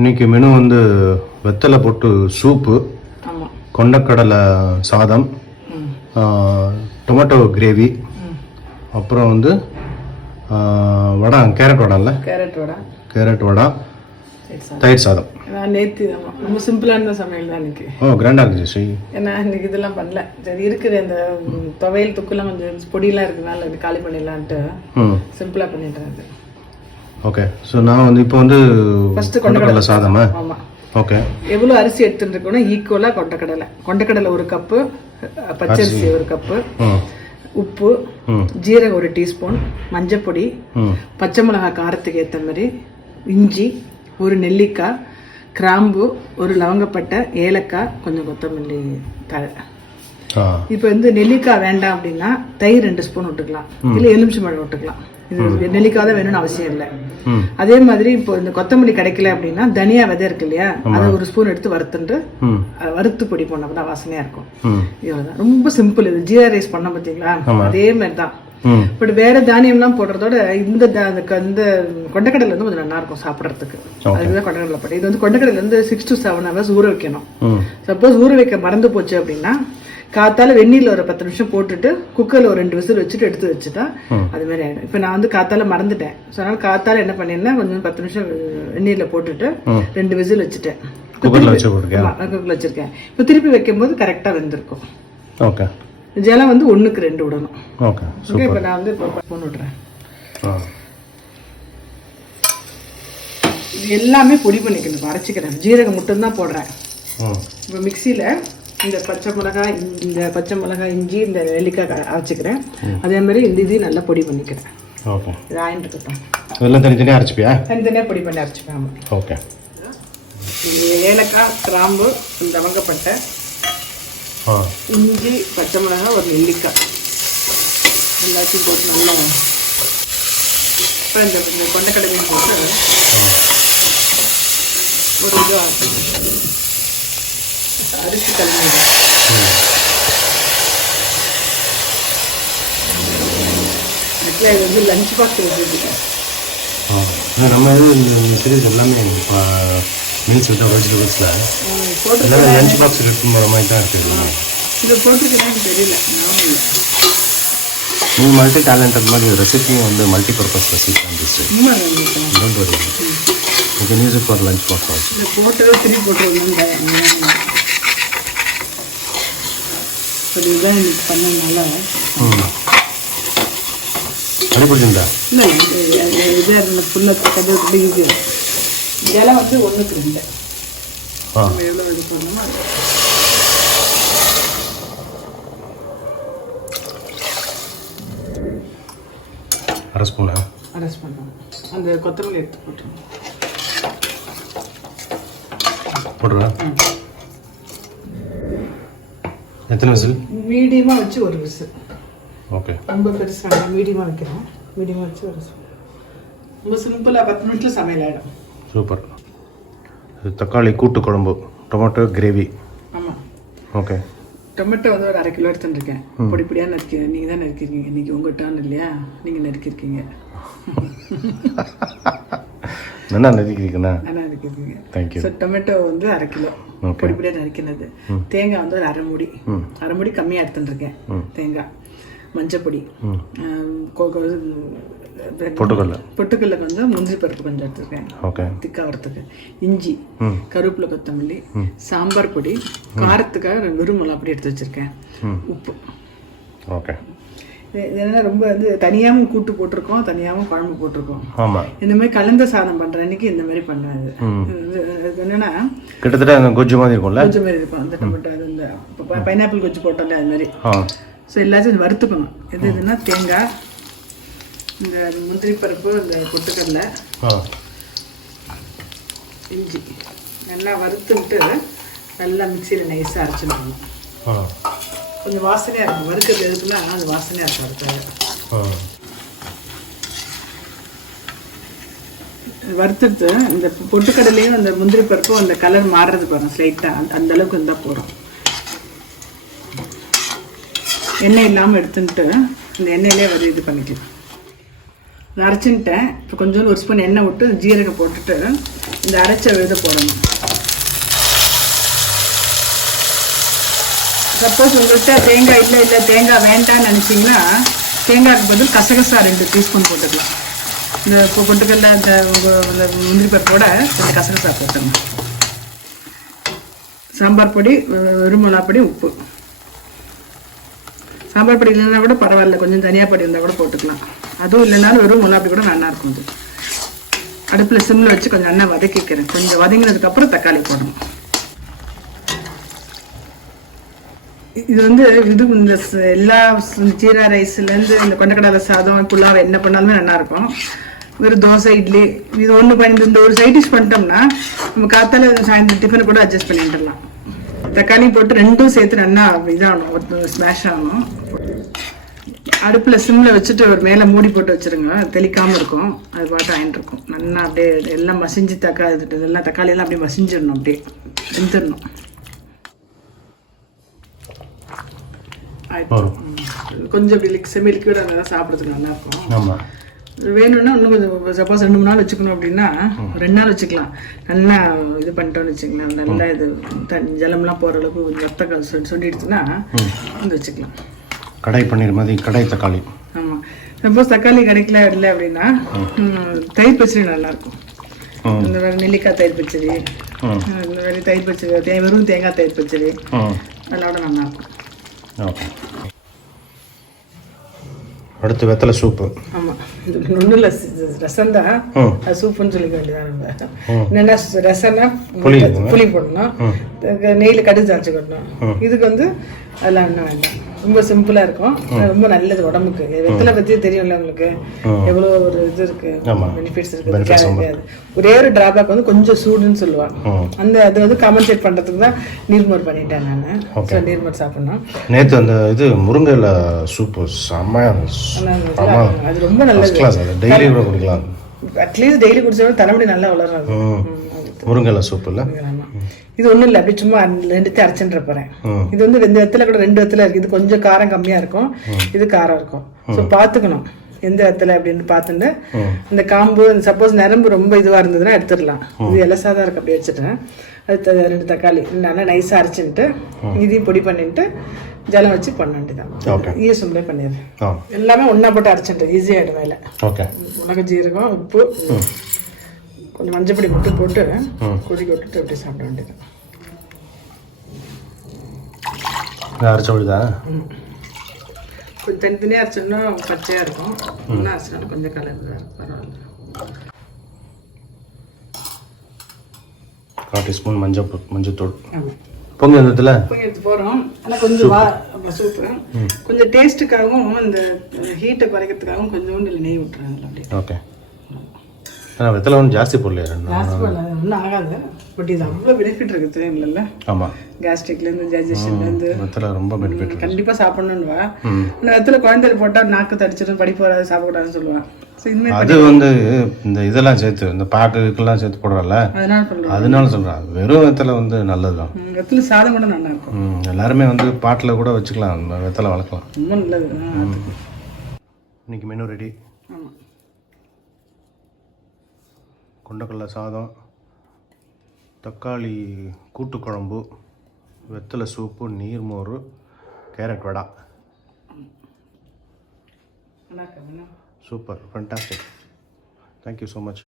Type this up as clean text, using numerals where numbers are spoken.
இன்னைக்கு மெனு வந்து வெத்தலை போட்டு சூப்பு, கொண்டக்கடலை சாதம், டொமேட்டோ கிரேவி, அப்புறம் வந்து வடை, கேரட் வடை இல்லை, கேரட் வடை, தயிர் சாதம். நேற்று ரொம்ப சிம்பிளான சமையல் தான் இன்னைக்கு. கிராண்டாக இருந்துச்சு ஸ்ரீ. ஏன்னா இன்னைக்கு இதெல்லாம் பண்ணல. சரி இருக்குது அந்த துவையல் தொக்குலாம் கொஞ்சம் பொடியெல்லாம் இருக்குனால இது காலி பண்ணிடலான்ட்டு சிம்பிளாக பண்ணிடுறது. ஓகே. ஸோ நான் வந்து இப்போ வந்து ஃபஸ்ட்டு கொண்டக்கடலை சாதமா? ஆமாம். ஓகே. எவ்வளோ அரிசி எடுத்துட்டு இருக்கோன்னா ஈக்குவலாக கொண்டக்கடலை 1 கப்பு, பச்சரிசி 1 கப்பு, உப்பு, ஜீரகம் 1 டீஸ்பூன், மஞ்சப்பொடி, பச்சை மிளகாய் காரத்துக்கு ஏற்ற மாதிரி, இஞ்சி, 1 நெல்லிக்காய், கிராம்பு, 1 லவங்கப்பட்டை, ஏலக்காய், கொஞ்சம் கொத்தமல்லி தழை. இப்போ வந்து நெல்லிக்காய் வேண்டாம் அப்படின்னா தயிர் 2 ஸ்பூன் விட்டுக்கலாம், இல்லை எலுமிச்சம்பழம் விட்டுக்கலாம். இது நெல்லிக்காய் தான் வேணும்னு அவசியம் இல்லை. அதே மாதிரி இப்போ இந்த கொத்தமல்லி கிடைக்கல அப்படின்னா தனியா விதை இருக்கு இல்லையா, அதை 1 ஸ்பூன் எடுத்து வறுத்து பொடி பண்ண தான் வாசனையா இருக்கும். இவ்வளவுதான், ரொம்ப சிம்பிள். இது ஜீரா ரைஸ் பண்ண பார்த்தீங்களா, அதே மாதிரி தான். பட் வேற தானியம்லாம் போடுறதோட இந்த கொண்டக்கடலை வந்து கொஞ்சம் நல்லா இருக்கும் சாப்பிட்றதுக்கு. அதுதான் கொண்டக்கடலை போட்டு. இது வந்து கொண்டக்கடலை வந்து 6 to 7 hours ஊற வைக்கணும். சப்போஸ் ஊற வைக்க மறந்து போச்சு அப்படின்னா காத்தால வெந்நீரில் ஒரு 10 நிமிஷம் போட்டுட்டு குக்கரில் ஒரு 2 விசில் வச்சுட்டு எடுத்து வச்சுட்டா அது மாதிரி ஆயிடும். இப்போ நான் வந்து காத்தால மறந்துட்டேன். ஸோ அதனால காத்தால என்ன பண்ணிருந்தேன், கொஞ்சம் 10 நிமிஷம் வெந்நீரில் போட்டுட்டு 2 விசில் வச்சுட்டேன். குக்கரில் வச்சிருக்கேன். இப்போ திருப்பி வைக்கும் போது கரெக்டாக வெந்திருக்கும். ஓகே. ஜலம் வந்து 1க்கு 2 விடணும். ஓகே. இப்போ நான் வந்து ஸ்பூன் விடுறேன். இது எல்லாமே பொடி பண்ணிக்கணும், அரைச்சிக்கிறேன். ஜீரகம் மட்டும்தான் போடுறேன். இப்போ மிக்சியில் இந்த பச்சை மிளகாய், இஞ்சி, இந்த நெல்லிக்காய் அரைச்சிக்கிறேன். அதே மாதிரி இந்த இதையும் நல்லா பொடி பண்ணிக்கிறேன். ஓகே. இது ஆயிட்டு இதெல்லாம் தனித்தனியாக அரைச்சிப்பியா? தனித்தனியாக பொடி பண்ணி அரைச்சிப்பேன். ஓகே. ஏலக்காய், கிராம்பு, லவங்கப்பட்டை, இஞ்சி, பச்சை மிளகாய், 1 நெல்லிக்காய் எல்லாத்தையும் போட்டு நல்லா இப்போ இந்த கொண்டக்கடலையும் போட்டு ஒரு இது அரிசி கலந்து இது வந்து லஞ்ச் பாக்ஸ் வச்சுருக்கேன். நம்ம இது எல்லாமே மீல்ஸ் விட்டால் வெஜிடபிள்ஸில் போட்டு லஞ்ச் பாக்ஸ் எடுத்து போகிற மாதிரி தான் இருக்குது. இதை போட்டிருக்கேன்னு தெரியல. நீங்கள் மல்டி டேலண்டட் மாதிரி ரெசிபியும் வந்து மல்டி பர்பஸ் ரெசிபி வந்துச்சு. Don't worry, you can use it for lunch box also. இதை போட்டதோ திருப்பி போட்டுருவாங்க. இதுதான் எனக்கு பண்ணதுனால அடிப்பிடிச்சுங்களா? இல்லை இதாக ஃபுல்லாக கதை ஈஸியாக. இதெல்லாம் வந்து 1க்கு 2 எவ்வளோ இது பண்ணணுமோ அரை ஸ்பூனா பண்ணணும். அந்த கொத்தமல்லி எடுத்து போட்டுருவேன். எத்தனை விசில்? மீடியமாக வச்சு 1 விசில். ஓகே. ரொம்ப பெருசாக மீடியமாக வைக்கிறோம். மீடியமாக வச்சு 1 விசில். ரொம்ப சிம்பிளாக 10 நிமிஷத்தில் சமையல் ஆகிடும். சூப்பர். இது தக்காளி கூட்டு குழம்பு, டொமேட்டோ கிரேவி. ஆமாம். ஓகே. டொமேட்டோ வந்து ஒரு 1/2 கிலோ எடுத்துட்டுருக்கேன். பொடி பொடியாக நறுக்கிறேன். நீங்கள் தான் நறுக்கிருக்கீங்க இன்றைக்கி, உங்கள் டர்ன் இல்லையா, நீங்கள் நறுக்கிருக்கீங்க. நல்லா நறுக்கிருக்கீங்கண்ணா. நல்லா நறுக்கிருக்கீங்க. தேங்க்யூ. ஸோ டொமேட்டோ வந்து 1/2 கிலோ பொடி பொடியாக நறுக்கினது. தேங்காய் வந்து ஒரு அரை மூடி கம்மியாக எடுத்துட்டுருக்கேன். தேங்காய், மஞ்சப்பொடி, பொட்டுக்கல்ல கொஞ்சம், முந்திரி பருப்பு கொஞ்சம் எடுத்துருக்கேன் திக்கா வரத்துக்கு, இஞ்சி, கருவேப்பிலை, கொத்தமல்லி, சாம்பார் பொடி, காரத்துக்காக வெறும் மிளகா பொடி எடுத்து வச்சுருக்கேன், உப்பு. ஓகே. இதெல்லாம் ரொம்ப வந்து தனியாகவும் கூட்டு போட்டிருக்கோம், தனியாகவும் குழம்பு போட்டிருக்கோம். ஆமாம். இந்த மாதிரி கலந்த சாதம் பண்ணுற அன்னைக்கு இந்த மாதிரி பண்ணாது. என்னன்னா கிட்டத்தட்ட கொஜ்ஜு மாதிரி இருக்கும்ல, கொஜ்ஜு மாதிரி இருக்கும். அந்த டொமேட்டோ இந்த பைனாப்பிள் கொஜ்ஜு போட்டோம்ல அது மாதிரி. ஸோ எல்லாத்தையும் வறுத்துக்கணும். எதுனா தேங்காய், இந்த முந்திரி பருப்பு, இந்த பொட்டுக்கடலை, இஞ்சி நல்லா வறுத்துட்டு நல்லா மிக்சியில் நைஸாக அரைச்சிடணும். கொஞ்சம் வாசனையாக இருக்கும். வறுக்கிறது எதுக்குன்னா அது வாசனையாக இருக்கும். அதுக்காக வறுத்துட்டு இந்த பொட்டுக்கடலையும் அந்த முந்திரி பருப்பும் அந்த கலர் மாறுறது பாருங்கள் ஸ்லைட்டாக, அந்த அளவுக்கு இருந்தால் போகிறோம். எண்ணெய் இல்லாமல் எடுத்துட்டு இந்த எண்ணெயிலே இது பண்ணிக்கலாம். இதை அரைச்சின்ட்டேன். இப்போ கொஞ்சோண்டு ஒரு ஸ்பூன் எண்ணெய் விட்டு ஜீரகம் போட்டுட்டு இந்த அரைச்ச இதை போடணும். சப்போஸ் உங்கள்கிட்ட தேங்காய் இல்லை தேங்காய் வேண்டான்னு நினச்சிங்கன்னா தேங்காய்க்கு பதில் கசகசா 2 டீஸ்பூன் போட்டுக்கலாம். இந்த இப்போ பொட்டுக்கல்ல இந்த முந்திரி பருப்போட கொஞ்சம் கசகசா போட்டுங்க. சாம்பார் பொடி, வெறும் மிளகா பொடி, உப்பு. சாம்பார் பொடி இல்லைன்னா கூட பரவாயில்ல, கொஞ்சம் தனியா பொடி இருந்தால் கூட போட்டுக்கலாம். அதுவும் இல்லைனாலும் வெறும் மிளகா பொடி கூட நல்லா இருக்கும். இது அடுப்பில் சிம்மில் வச்சு கொஞ்சம் எண்ணெய் வதக்கிக்கிறேன். கொஞ்சம் வதங்கினதுக்கப்புறம் தக்காளி போடணும். இது இது இந்த எல்லா ஜீரா ரைஸ்லேருந்து இந்த கொண்டக்கடலை சாதம் புல்லாவை என்ன பண்ணாலுமே நல்லாயிருக்கும். வெறும் தோசை, இட்லி இது ஒன்று பண்ணி இந்த ஒரு சைட் டிஷ் பண்ணிட்டோம்னா நம்ம காத்தால சாயந்தரம் டிஃபனை கூட அட்ஜஸ்ட் பண்ணிட்டுலாம். தக்காளி போட்டு 2ம் சேர்த்து நல்லா இதாகணும், ஸ்மாஷ் ஆகணும். அடுப்பில் சிம்மில் வச்சுட்டு ஒரு மேலே மூடி போட்டு வச்சுருங்க. தெளிக்காமல் இருக்கும், அது பாட்டு ஆயிட்டு இருக்கும். நல்லா அப்படியே எல்லாம் மசிஞ்சு இதெல்லாம் தக்காளியெல்லாம் அப்படியே மசிஞ்சிடணும், அப்படியே வெந்துடணும். கொஞ்சம் அப்படி செமி லிக்விடாக இருந்தால் சாப்பிட்றதுக்கு நல்லாயிருக்கும். ஆமாம். வேணும்னா இன்னும் கொஞ்சம் சப்போஸ் 2-3 நாள் வச்சுக்கணும் அப்படின்னா 2 நாள் வச்சுக்கலாம். நல்லா இது பண்ணிட்டோன்னு வச்சுக்கலாம். நல்லா இது ஜலம்லாம் போகிற அளவுக்கு கொஞ்சம் ரத்தம் சொல்லிடுச்சுன்னா வச்சுக்கலாம். கடை பன்னீர் மாதிரி கடை தக்காளி. ஆமாம். சப்போஸ் தக்காளி கிடைக்கல இல்லை அப்படின்னா தயிர் பச்சடி நல்லாயிருக்கும். இந்த மாதிரி நெல்லிக்காய் தயிர் பச்சடி, இந்த மாதிரி தயிர் பச்சடி, வெறும் தேங்காய் தயிர் பச்சடி அதோட நல்லாயிருக்கும். ஓகே. அடுத்து வெத்தலை சூப்பு. ஆமாம். இது ஒன்றும் இல்லை, ரசம் தான். அது சூப்புன்னு சொல்லிக்க வேண்டியதான். நம்ம என்னென்னா ரசம்னா புளி போடணும், நெய்யில் கடுகு சாய்ச்சி கொட்டணும். இதுக்கு அதெல்லாம் ஒன்றும் வேண்டாம், ரொம்ப சிம்பிளாக இருக்கும். ரொம்ப நல்லது உடம்புக்கு. வெத்தலை பற்றியே தெரியும்ல உங்களுக்கு, எவ்வளோ ஒரு இது இருக்கு, பெனிஃபிட்ஸ் இருக்கு. ஒரே ஒரு டிராபேக் கொஞ்சம் சூடுன்னு சொல்லுவாங்க. அது காம்பன்சேட் பண்ணுறதுக்கு தான் நீர்மோர் பண்ணிட்டேன் நான். நீர்மோர் சாப்பிடணும். நேற்று அந்த இது முருங்கைல சூப்பு செம்மையாக, அது ரொம்ப நல்லது. டெய்லி கூட குடிக்கலாம். அட்லீஸ்ட் டெய்லி குடிச்சாலும் தலைமுடி நல்லா வளரும். முருங்கைல சூப்பு இல்லை, இது ஒன்றும் இல்லை, அப்படி சும்மா 2 அரைச்சுன்ற போகிறேன். இது 2 வெத்தலை கூட 2 வெத்தலை இருக்குது. இது கொஞ்சம் காரம் கம்மியாக இருக்கும், இது காரம் இருக்கும். ஸோ பார்த்துக்கணும் எந்த வெத்தலை அப்படின்னு பார்த்துட்டு இந்த காம்பு சப்போஸ் நரம்பு ரொம்ப இதுவாக இருந்ததுன்னா எடுத்துடலாம். இது எலசாதான் இருக்குது, அப்படி வச்சுட்டேன். அது 2 தக்காளி நல்லா நைஸாக அரைச்சிட்டு இதையும் பொடி பண்ணிட்டு ஜலம் வச்சு பண்ண வேண்டியதான். ஈஸியாக பண்ணிடுறேன். எல்லாமே ஒன்றா போட்டு அரைச்சிட்டு ஈஸியாகிடும் வேலை. மிளகு, ஜீரகம், உப்பு, கொஞ்சம் மஞ்சப்பொடி மட்டும் போட்டு கொதிக்க விட்டுட்டு அப்படி சாப்பிட வேண்டியது. அரைச்ச விடுதா? கொஞ்சம் தனித்தனியாக அரைச்சோம்னா பச்சையாக இருக்கும், ஒன்றா அரைச்சினாலும் கொஞ்சம் கலர் பரவாயில்ல. 1/4 டீஸ்பூன் மஞ்சத்தூள். பொங்கல் எடுத்துல எடுத்து போகிறோம். ஆனால் கொஞ்சம் சூப்பு கொஞ்சம் டேஸ்ட்டுக்காகவும் இந்த ஹீட்டை குறைக்கிறதுக்காகவும் கொஞ்சோண்டு நெய் விட்டுறாங்க அப்படி. ஓகே. வெத்தலை ஒன்றும் ஜாஸ்தி போடல, ஒன்றும் ஆகாது. பட் இது அவ்வளோ பெனிஃபிட் இருக்குது தெரியுமில்ல. ஆமாம். கேஸ்ட்ரிக்லேருந்து டைஜஷன்லேருந்து வெத்தலை ரொம்ப பெனிஃபிட். கண்டிப்பாக சாப்பிடணுன்னுவா. ஆனால் வெத்தலை குழந்தைல போட்டால் நாக்கு தடிச்சிடும், படிப்பு வராது, சாப்பிடக்கூடாதுன்னு சொல்லுவான். அது இந்த இதெல்லாம் சேர்த்து இந்த பாக்குக்கெல்லாம் சேர்த்து போடுறல, அதனால சொல்கிறேன். வெறும் வெத்தலை நல்லதுதான். வெத்தலை சாதம் கூட நல்லா இருக்கும். எல்லாருமே பாட்டில் கூட வச்சுக்கலாம், வெத்தலை வளர்க்கலாம், ரொம்ப நல்லது. இன்னைக்கு மெனு ரெடி. கொண்டக்கடலை சாதம், தக்காளி கூட்டு குழம்பு, வெத்தலை சூப்பு, நீர்மோர், carrot vada. Super, fantastic. Thank you so much.